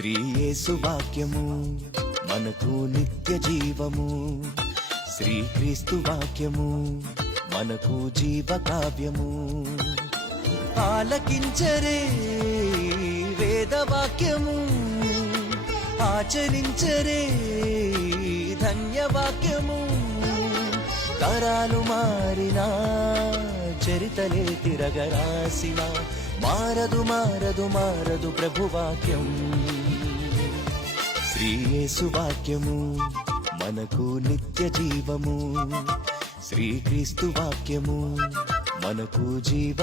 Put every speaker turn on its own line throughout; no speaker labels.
శ్రీయేసు వాక్యము మనకు నిత్య జీవము. శ్రీక్రీస్తు వాక్యము మనకు జీవ కావ్యము. ఆలకించరే వేద వాక్యము ఆచరించరే ధన్యవాక్యము. తరాలు మారినా చరితలే తిరగరాసిన మారదు మారదు మారదు ప్రభువాక్యం. శ్రీయేసు వాక్యము మనకు నిత్య జీవము. శ్రీక్రీస్తు వాక్యము మనకు జీవ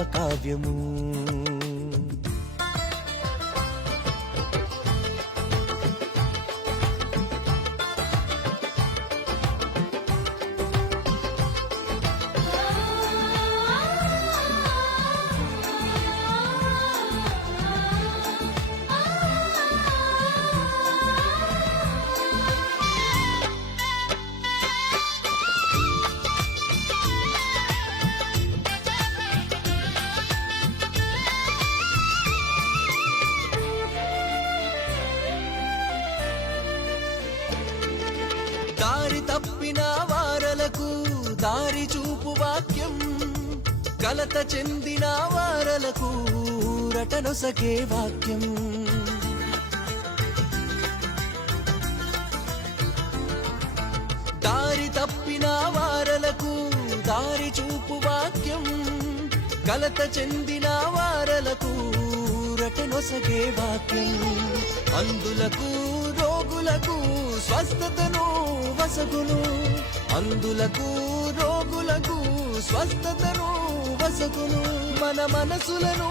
దారి తప్పిన వారలకు దారి చూపు వాక్యం. కలత చెందిన వారలకు రటనొసకే వాక్యం. దారి తప్పిన వారలకు దారి చూపు వాక్యం. కలత చెందిన వారలకు రటనొసకే వాక్యం. అందులకు రోగులకు స్వస్థతను వసగును. అందులకు రోగులకు స్వస్థతను వసగును. మన మనసులను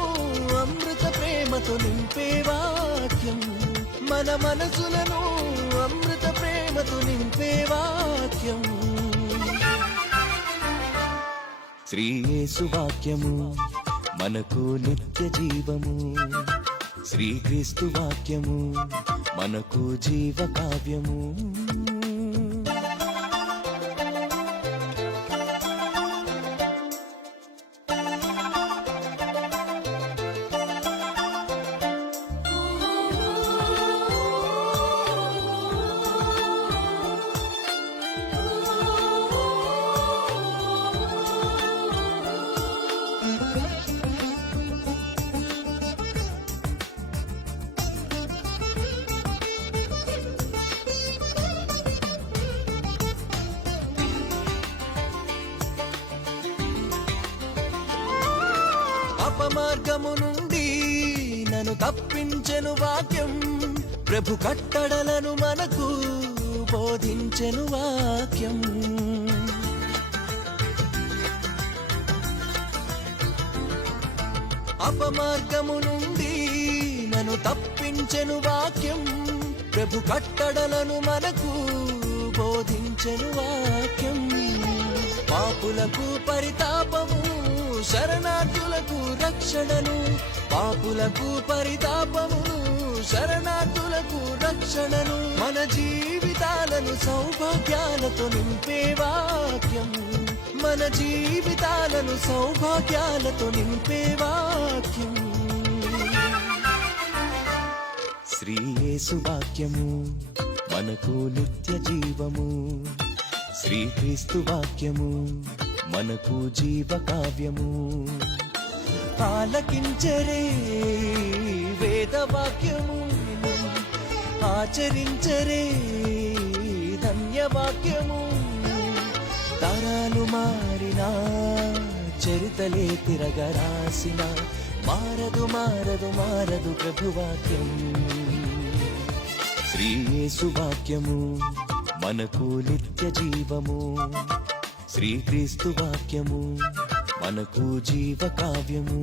అమృత ప్రేమతో నింపే వాక్యం. మన మనసులను అమృత ప్రేమతో నింపే వాక్యం. శ్రీయేసు వాక్యము మనకు నిత్య జీవము. శ్రీక్రీస్తు వాక్యము మనకు జీవ కావ్యము అపమార్గము నుండి నన్ను తప్పించెను వాక్యం. ప్రభు కట్టడలను మనకు బోధించెను వాక్యం. అపమార్గము నుండి నన్ను తప్పించెను వాక్యం. ప్రభు కట్టడలను మనకు బోధించెను వాక్యం. పాపులకు పరితాపము శరణార్థులకు రక్షణను పాపులకు పరితాపమును శరణార్థులకు రక్షణను మన జీవితాలను సౌభాగ్యాలతో నింపే వాక్యం. మన జీవితాలను సౌభాగ్యాలతో నింపే వాక్యం. శ్రీయేసు వాక్యము మనకు నిత్య జీవము. శ్రీక్రీస్తు వాక్యము మనకు జీవ కావ్యము ఆలకించరే వేదవాక్యము. ఆచరించరే ధన్యవాక్యము. తరాలు మారినా చరితలే తిరగరాసిన మారదు మారదు మారదు ప్రభువాక్యం. శ్రీయేసు వాక్యము మనకు నిత్య జీవము శ్రీక్రీస్తు వాక్యము మనకు జీవ కావ్యము